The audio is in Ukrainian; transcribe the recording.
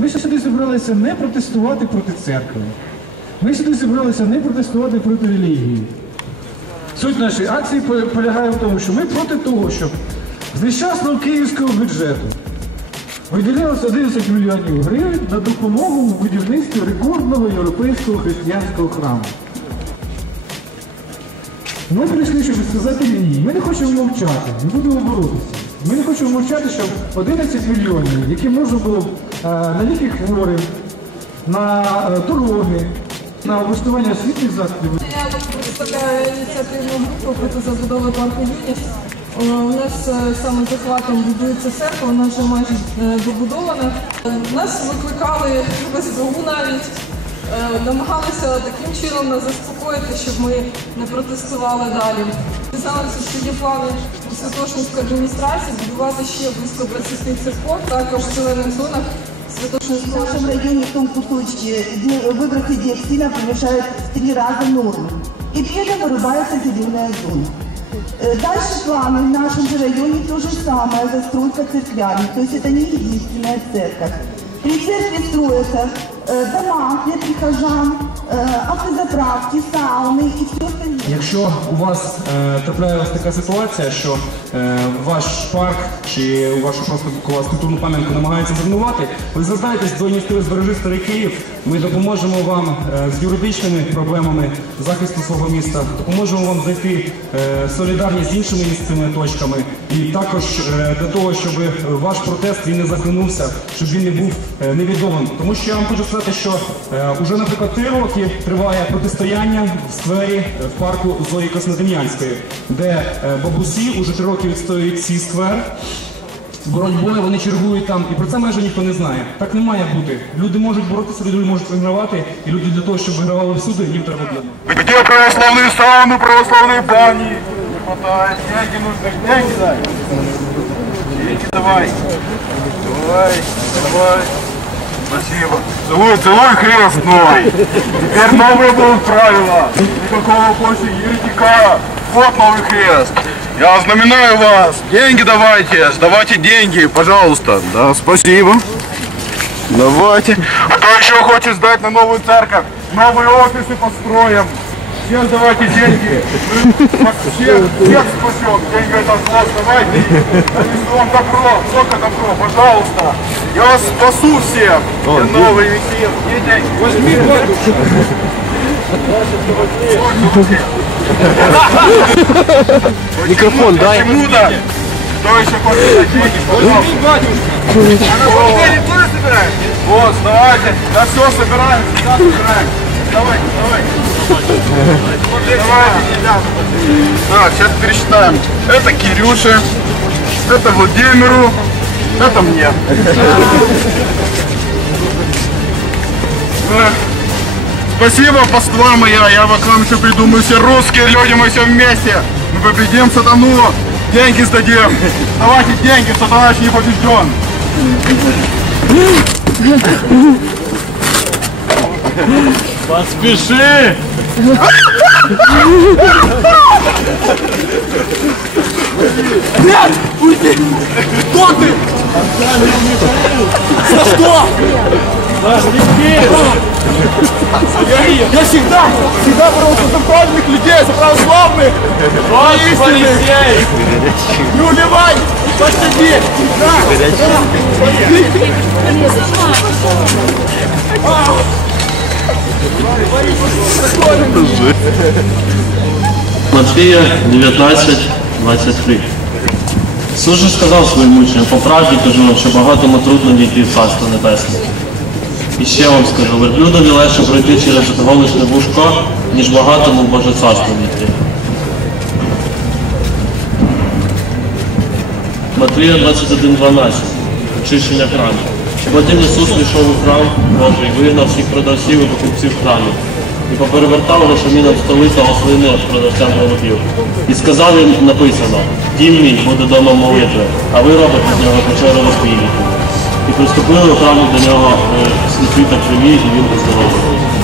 Ми сюди зібралися не протестувати проти церкви. Ми сюди зібралися не протестувати проти релігії. Суть нашої акції полягає в тому, що ми проти того, щоб з нещасного київського бюджету виділялося 11 мільйонів гривень на допомогу в будівництві рекордного європейського християнського храму. Ми прийшли, щоб сказати ні. Ми не хочемо мовчати, ми будемо боротися. Ми не хочемо мовчати, щоб 11 мільйонів, які можна було б е, на ліки хворим, на е, дороги, на облаштування освітніх закладів. Я представляю ініціативну групу проти забудови парку Юніс. Е, У нас саме захватом будується церква, вона вже майже добудована. Нас викликали СБУ навіть, намагалися таким чином нас заспокоїти, щоб ми не протестували далі. Дізналися, що є плани Святошинської адміністрації будувати ще близько 20 церков, також в зелених зонах В Святошинського нашем районе в том кусочке ди- выбросы диоксина превышают в три раза норму. И при этом вырубается зеленая зона. Э, Дальше планы в нашем же районе то же самое, застройка церквями. То есть это не единственная церковь. При церкви строятся э, дома для прихожан, э, автозаправки, сауны и все остальное. Якщо у вас е, трапляє така ситуація, що е, ваш парк чи вашу просто у вас культурну пам'ятку намагаються зруйнувати, ви звертаєтесь до ініціативи «Збережи старий Київ. Ми допоможемо вам е, з юридичними проблемами захисту свого міста, допоможемо вам знайти е, солідарність з іншими місцевими точками, і також е, для того, щоб ваш протест він не захлинувся, щоб він не був е, невідомим. Тому що я вам хочу сказати, що е, уже, наприклад, три роки триває протистояння в сквері е, в парку Зої Краснодем'янської, де е, бабусі уже три роки відстоюють свій сквер. Боротьбою вони чергують там, і про це майже ніхто не знає. Так не має бути. Люди можуть боротися, люди можуть вигравати, і люди для того, щоб вигравали всюди, їм треба об'єднати. Где православные сауны, православные бани? Не хватает. Деньги нужны. Деньги дай. Деньги давай. Давай, давай. Спасибо. Целуй, целуй хрест новый. Теперь новые будут правила. Никакого больше еретика. Вот новый крест. Я знаменаю вас. Деньги давайте. Давайте деньги, пожалуйста. Да, спасибо. Давайте. Кто еще хочет сдать на новую церковь? Новые офисы построим. Всем давайте деньги. Всех, всех спасем. Деньги это зло, давайте. Донесу вам добро, только добро, пожалуйста. Я вас спасу всех. Где новый эфир. Где деньги? Возьми, Микрофон дай. Почему-то. Кто еще хочет деньги? Пожалуйста. А на бутыле тоже собираем? Вот, давайте. Да все собираем, всегда собираем. Давайте, давайте. Так, сейчас пересчитаем. Это Кирюше, это Владимиру, это мне. Спасибо, паства моя, я вам еще придумаю, все русские люди, мы все вместе. Мы победим сатану, деньги сдадим. Давайте деньги, сатана еще не побежден. Поспеши! Нет! Уйди! Кто ты? Отдали За что? За Михаил! Я всегда, всегда боролся за правильных людей, за православных! Полицей! Не уливай! Подсади! Да! Да! Подсади! 19, 23. Ісус же сказав своїм учням, по правді кажу вам, що багатому трудно дійти в царство небесне. І ще вам скажу, верблюдові легше пройти через голишне вушко, ніж багатому Боже царство війти. Матвія 21.12. Очищення храму. Потім Ісус пішов у храм Божий, вигнав всіх продавців і покупців храмів. І поперевертав грошоміном столи та ослини продавцям голубів. І сказав їм написано, дім мій буде дома молитви, а ви робите з нього печеру розбійників. І приступили у храмі до нього е, сліпі та криві, і він оздоровив.